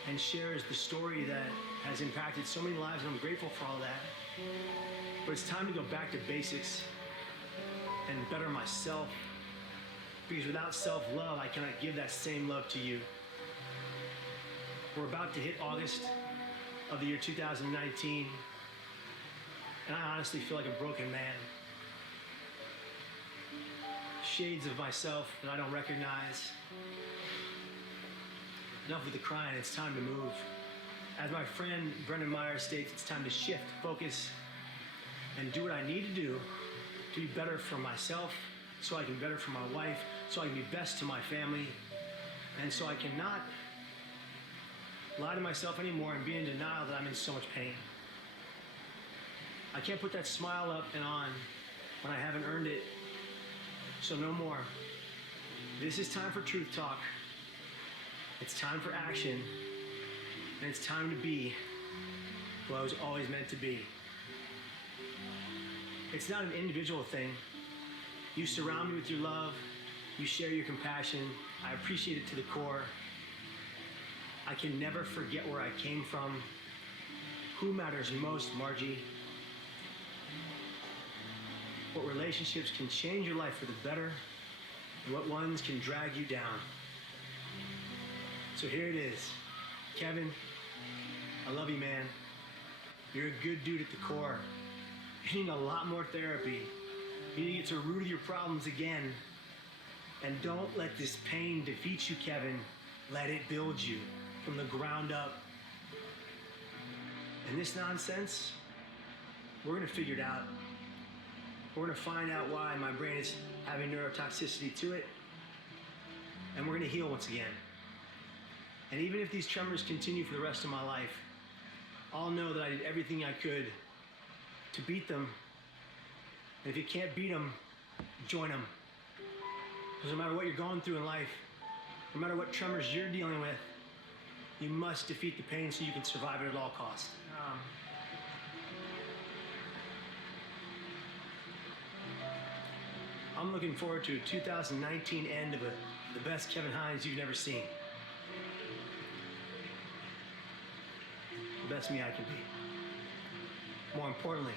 and shares the story that has impacted so many lives, and I'm grateful for all that. But it's time to go back to basics and better myself, because without self-love, I cannot give that same love to you. We're about to hit August of the year 2019, and I honestly feel like a broken man. Shades of myself that I don't recognize. Enough with the crying, it's time to move. As my friend Brendan Meyer states, it's time to shift, focus, and do what I need to do to be better for myself, so I can be better for my wife, so I can be best to my family, and so I cannot lie to myself anymore and be in denial that I'm in so much pain. I can't put that smile up and on when I haven't earned it, so no more. This is time for truth talk. It's time for action, and it's time to be who I was always meant to be. It's not an individual thing. You surround me with your love, you share your compassion, I appreciate it to the core. I can never forget where I came from. Who matters most, Margie? What relationships can change your life for the better, and what ones can drag you down. So here it is. Kevin, I love you, man. You're a good dude at the core. You need a lot more therapy. You need to get to the root of your problems again. And don't let this pain defeat you, Kevin. Let it build you from the ground up. And this nonsense, we're gonna figure it out. We're gonna find out why my brain is having neurotoxicity to it. And we're gonna heal once again. And even if these tremors continue for the rest of my life, I'll know that I did everything I could to beat them. And if you can't beat them, join them. Because no matter what you're going through in life, no matter what tremors you're dealing with, you must defeat the pain so you can survive it at all costs. I'm looking forward to a 2019 end of the best Kevin Hines you've never seen. The best me I can be. More importantly,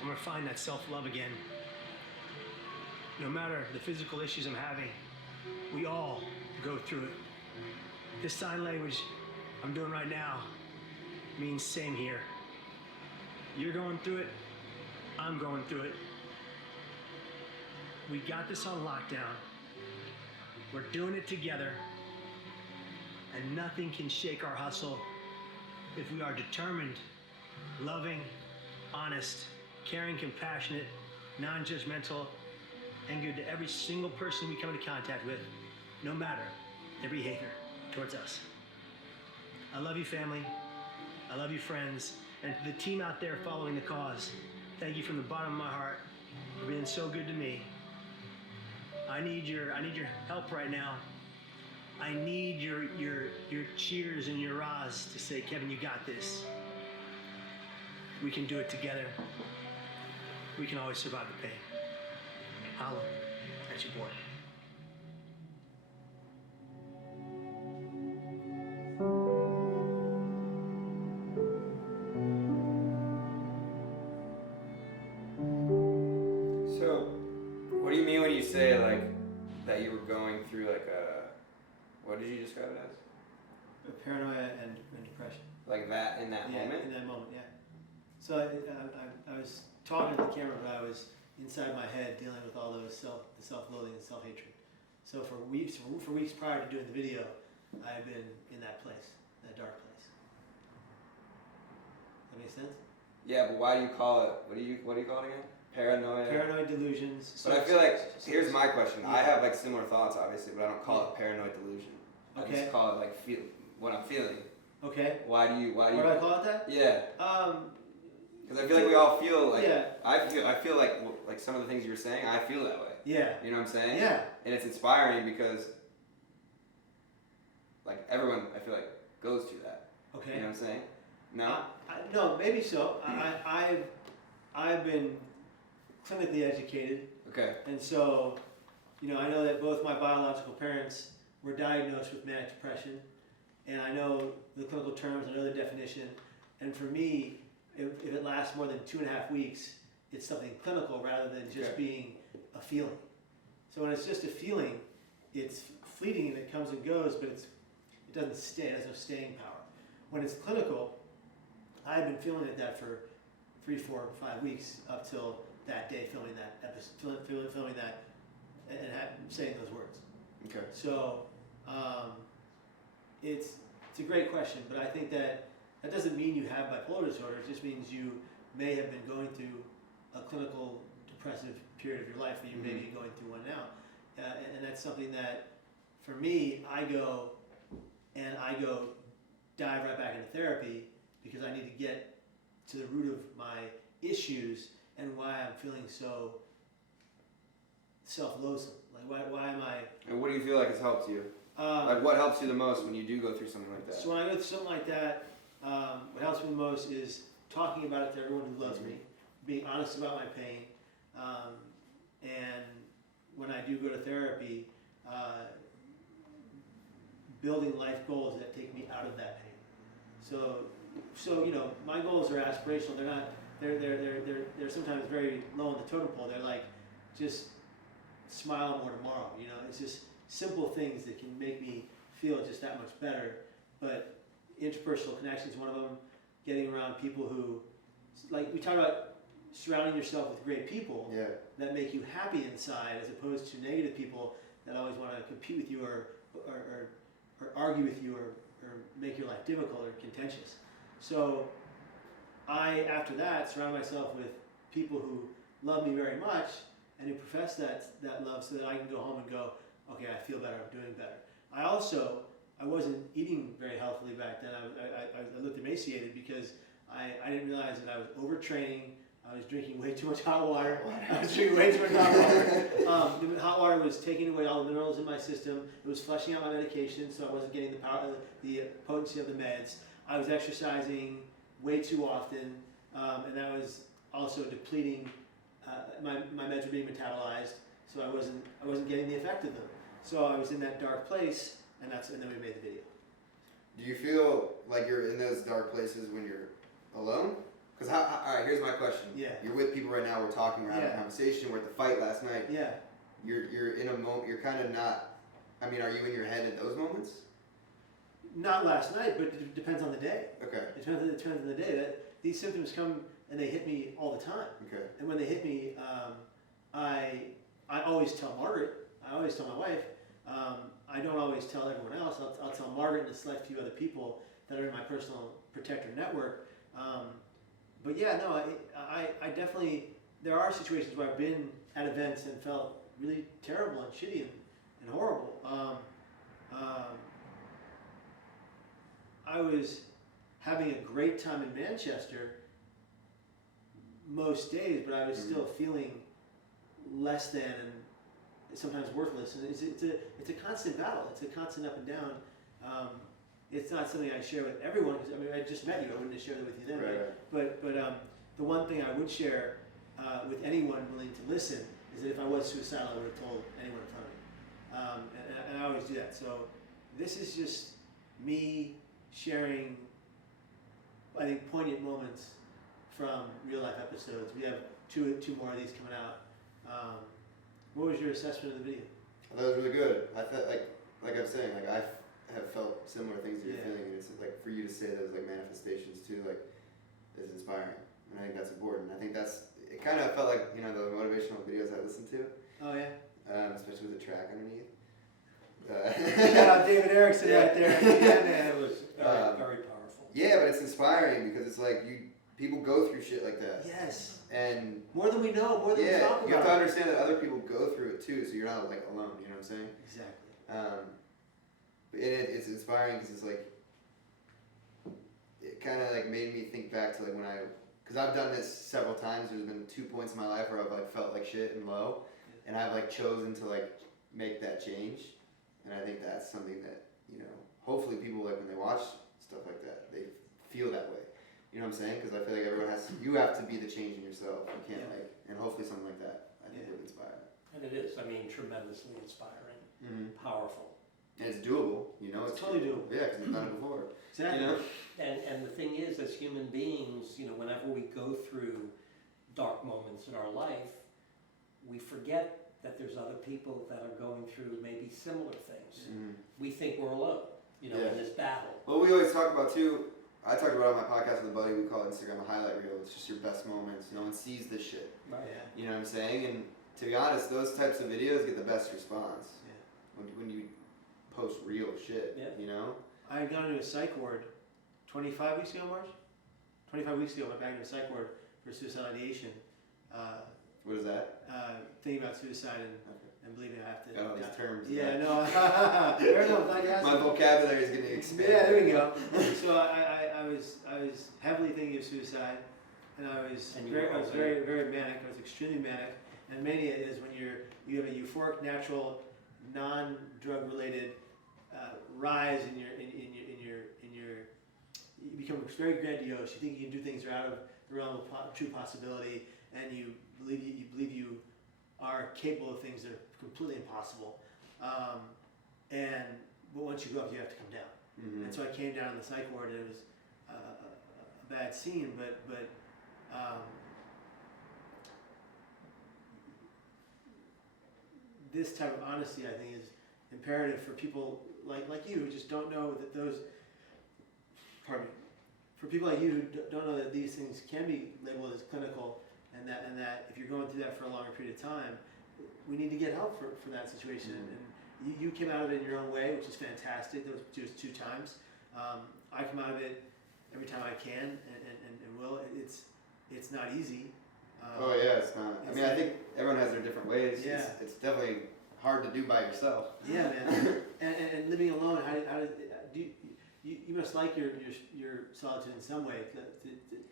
I'm gonna find that self-love again. No matter the physical issues I'm having, we all go through it. This sign language I'm doing right now means same here. You're going through it, I'm going through it. We got this on lockdown. We're doing it together, and nothing can shake our hustle if we are determined, loving, honest, caring, compassionate, non-judgmental, and good to every single person we come into contact with, no matter their behavior towards us. I love you, family. I love you, friends. And to the team out there following the cause, thank you from the bottom of my heart for being so good to me. I need your help right now. I need your cheers and your rahs to say, Kevin, you got this. we can do it together. We can always survive the pain. Holla at your boy. So, what do you mean when you say like that you were going through like a, what did you describe it as? Paranoia and depression. Like that in that moment? In that moment, yeah. So I was talking to the camera, but I was inside my head dealing with all those self-loathing and self-hatred. So for weeks prior to doing the video, I had been in that place, that dark place. That make sense? Yeah, but why do you call it? What do you call it again? Paranoia. Paranoid delusions. But I feel like here's my question. Yeah. I have like similar thoughts, obviously, but I don't call it paranoid delusion. I Okay. just call it like what I'm feeling. Okay. Why do you? What do I call it that? Yeah. Because I feel like we all feel like. Yeah. I feel like some of the things you were saying, I feel that way. Yeah. You know what I'm saying? Yeah. And it's inspiring because, like, everyone, I feel like, goes through that. Okay. You know what I'm saying? No? No, maybe so. I've been clinically educated, Okay. and so, I know that both my biological parents were diagnosed with manic depression, and I know the clinical terms, I know the definition, and for me, if it lasts more than 2.5 weeks, it's something clinical rather than just Okay. being a feeling. So when it's just a feeling, it's fleeting and it comes and goes, but it doesn't stay, it has no staying power. When it's clinical, I've been feeling that for 3, 4, 5 weeks up till that day, filming that episode, filming that, and saying those words. Okay. So, it's a great question, but I think that doesn't mean you have bipolar disorder. It just means you may have been going through a clinical depressive period of your life, that you may be going through one now, and that's something that, for me, I go dive right back into therapy because I need to get to the root of my issues and why I'm feeling so self-loathsome. Like, why am I? And what do you feel like has helped you? Like, what helps you the most when you do go through something like that? So when I go through something like that, what helps me the most is talking about it to everyone who loves me, being honest about my pain, and when I do go to therapy, building life goals that take me out of that pain. So my goals are aspirational. They're not. They're sometimes very low on the totem pole. They're like, just smile more tomorrow. It's just simple things that can make me feel just that much better. But interpersonal connection is one of them. Getting around people who, like we talk about, surrounding yourself with great people that make you happy inside, as opposed to negative people that always want to compete with you or argue with you or make your life difficult or contentious. So I, after that, surround myself with people who love me very much and who profess that love, so that I can go home and go, okay, I feel better, I'm doing better. I wasn't eating very healthily back then. I looked emaciated because I didn't realize that I was overtraining. I was drinking way too much hot water. The hot water was taking away all the minerals in my system. It was flushing out my medication, so I wasn't getting the potency of the meds. I was exercising way too often, and that was also depleting. My meds were being metabolized, so I wasn't getting the effect of them. So I was in that dark place, and then we made the video. Do you feel like you're in those dark places when you're alone? Because all right, here's my question. Yeah. You're with people right now. We're talking. We're having a conversation. We're at the fight last night. Yeah. You're in a moment. You're kind of not. I mean, are you in your head at those moments? Not last night, but it depends on the day. Okay. It depends on the day. These symptoms come and they hit me all the time. Okay. And when they hit me, I always tell Margaret. I always tell my wife. I don't always tell everyone else. I'll tell Margaret and a select few other people that are in my personal protector network. But yeah, no, I definitely, there are situations where I've been at events and felt really terrible and shitty and horrible. I was having a great time in Manchester most days, but I was still feeling less than and sometimes worthless. And it's a constant battle. It's a constant up and down. it's not something I share with everyone, because I mean, I just met you, I wouldn't have shared it with you then. Right. But the one thing I would share with anyone willing to listen is that if I was suicidal, I would have told anyone in front of me. And I always do that. So this is just me sharing, I think, poignant moments from real life episodes. We have two more of these coming out. What was your assessment of the video? I thought it was really good. I felt like I was saying, like I have felt similar things that you're feeling, and it's like for you to say those like manifestations too, like is inspiring, and I think that's important. I think it kind of felt like, you know, the motivational videos I listened to. Oh yeah. Especially with the track underneath. Shout out David Erickson right there. Yeah, man. It was very powerful. Yeah, but it's inspiring because it's like people go through shit like that. Yes. And more than we know, more than we talk about. You have to understand that other people go through it too, so you're not like alone. You know what I'm saying? Exactly. But it's inspiring because it's like it kind of like made me think back to like because I've done this several times. There's been 2 points in my life where I've like felt like shit and low, and I've like chosen to like make that change. And I think that's something that, you know, hopefully people like when they watch stuff like that, they feel that way. You know what I'm saying? Because I feel like you have to be the change in yourself. You can't and hopefully something like that I think would inspire. And it is, I mean, tremendously inspiring, powerful. And it's doable, you know. It's totally doable. Yeah, because we've done it before. Exactly. You know? And the thing is, as human beings, you know, whenever we go through dark moments in our life, we forget that there's other people that are going through maybe similar things. We think we're alone, you know, in this battle. Well, we always talk about too, I talked about it on my podcast with a buddy, we call Instagram a highlight reel. It's just your best moments. No one sees this shit. Right. Yeah. You know what I'm saying? And to be honest, those types of videos get the best response. Yeah. When you post real shit, you know? I had gone into a psych ward 25 weeks ago, March? 25 weeks ago, I went back into a psych ward for suicidal ideation. What is that? Thinking about suicide and believing I have to. Got all these terms. Yeah, no. Fair enough. My vocabulary is getting expanded. Yeah, there we go. So I was heavily thinking of suicide, and I was very, very manic. I was extremely manic. And mania is when you have a euphoric, natural, non-drug related rise in your you become very grandiose. You think you can do things that are out of the realm of true possibility, and you believe you are capable of things that are completely impossible. But once you go up, you have to come down. And so I came down in the psych ward, and it was a bad scene, but this type of honesty, I think, is imperative for people like you who just don't know that those. Pardon me. For people like you who don't know that these things can be labeled as clinical, and that if you're going through that for a longer period of time, we need to get help for that situation. And you came out of it in your own way, which is fantastic. There was just 2 times. I come out of it every time I can, and will. It's not easy. Oh yeah, it's not. I mean, I think everyone has their different ways. Yeah. It's definitely hard to do by yourself. Yeah, man. and living alone, how do you must like your solitude in some way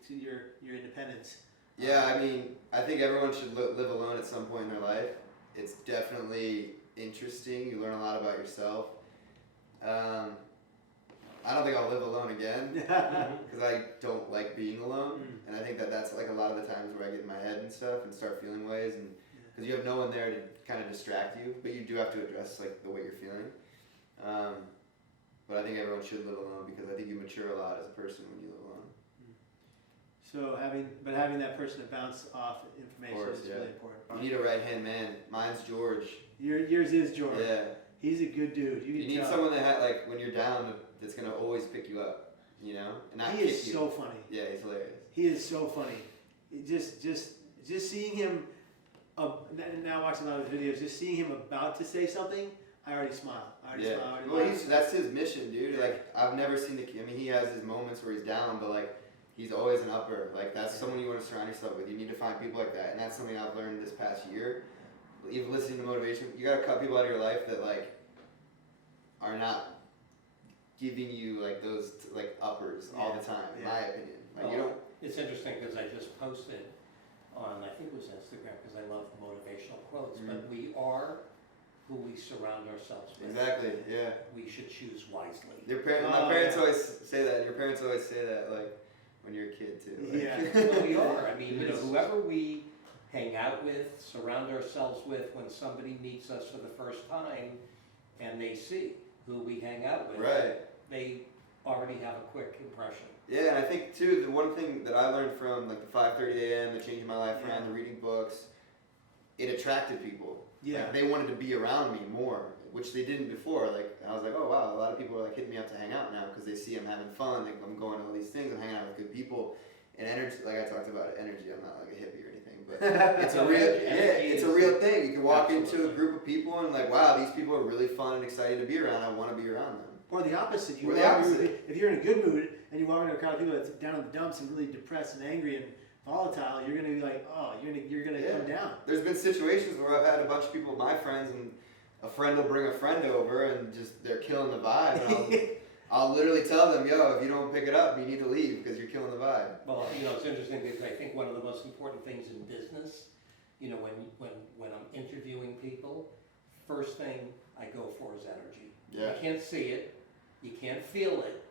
to your independence. Yeah, I mean, I think everyone should live alone at some point in their life. It's definitely interesting. You learn a lot about yourself. I don't think I'll live alone again because I don't like being alone, and I think that's like a lot of the times where I get in my head and stuff and start feeling ways, and because you have no one there to kind of distract you, but you do have to address like the way you're feeling. But I think everyone should live alone because I think you mature a lot as a person when you live alone. So having that person to bounce off information is really important. You need a right-hand man. Mine's George. Yours is George. Yeah. He's a good dude. You need someone that like when you're down that's gonna always pick you up, you know, and not he kick is you. so funny. Yeah, he's hilarious. He is so funny. Just seeing him. Now watching a lot of his videos, just seeing him about to say something, I already smile. Well, that's his mission, dude. Like I've never seen I mean, he has his moments where he's down, but like he's always an upper. Like that's someone you want to surround yourself with. You need to find people like that, and that's something I've learned this past year. Even listening to motivation, you gotta cut people out of your life that like are not giving you like those like uppers all the time. In my opinion, like you don't. It's interesting because I just posted on, I think it was Instagram, because I love motivational quotes, but we are who we surround ourselves with. Exactly. Yeah. We should choose wisely. My parents always say that. Your parents always say that, like when you're a kid too. Like. Yeah. Well, we are. I mean, whoever we hang out with, surround ourselves with, when somebody meets us for the first time, and they see who we hang out with, Right. they already have a quick impression. Yeah, and I think too, the one thing that I learned from like the 5:30 a.m., the changing my life around, the reading books, it attracted people. Yeah. Like, they wanted to be around me more, which they didn't before. Like, I was like, oh wow, a lot of people are like hitting me up to hang out now because they see I'm having fun. Like, I'm going to all these things, I'm hanging out with good people, and energy. Like I talked about it, energy. I'm not like a hippie or anything, but it's a real, it's a real thing. You can walk into a group of people and like, wow, these people are really fun and excited to be around. I want to be around them. Or the opposite. Or the opposite. If you're in a good mood and you walk into a crowd of people that's down in the dumps and really depressed and angry and volatile, you're gonna be like, oh, you're gonna come down. There's been situations where I've had a bunch of people, my friends, and a friend will bring a friend over and just they're killing the vibe. And I'll literally tell them, yo, if you don't pick it up, you need to leave because you're killing the vibe. Well, it's interesting because I think one of the most important things in business, when I'm interviewing people, first thing I go for is energy. Yeah. You can't see it, you can't feel it,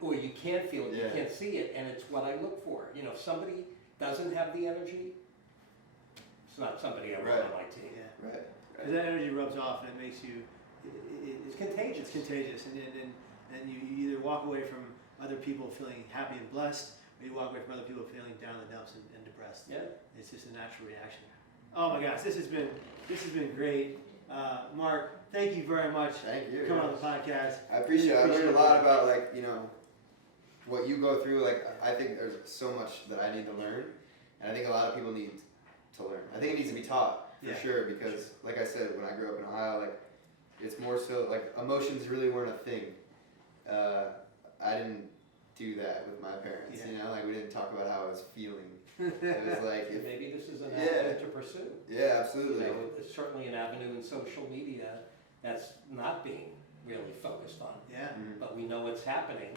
or you can't feel it, you can't see it, and it's what I look for. If somebody doesn't have the energy, it's not somebody I want on my team. Yeah. Right. Because that energy rubs off and it makes you. It's contagious. It's contagious, and you either walk away from other people feeling happy and blessed, or you walk away from other people feeling down in the dumps and depressed. Yeah. It's just a natural reaction. Oh my gosh, this has been great. Mark, thank you very much Thank you. for coming on the podcast. I appreciate it. I learned a lot about what you go through. Like, I think there's so much that I need to learn, and I think a lot of people need to learn. I think it needs to be taught for sure because, like I said, when I grew up in Ohio, like it's more so like emotions really weren't a thing. I didn't do that with my parents. Like we didn't talk about how I was feeling. It was like maybe this is an avenue to pursue. Yeah, absolutely. It's certainly an avenue in social media that's not being really focused on. Yeah. Mm-hmm. But we know it's happening.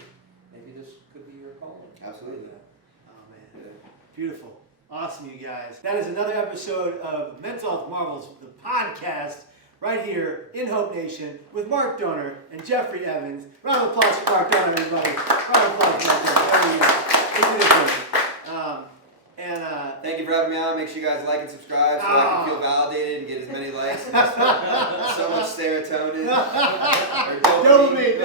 Maybe this could be your calling. Absolutely. Oh man, beautiful, awesome, you guys. That is another episode of Mental Health Marvels, the podcast, right here in Hope Nation with Mark Dohner and Jeffrey Evans. Round of applause for Mark Dohner, everybody. Round of applause for Mark Dohner. There we go. Thank you for having me on. Make sure you guys like and subscribe so I can feel validated and get as many likes. And so much serotonin. Or Dopamine.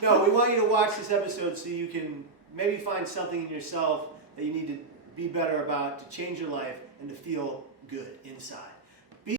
No, we want you to watch this episode so you can maybe find something in yourself that you need to be better about, to change your life, and to feel good inside.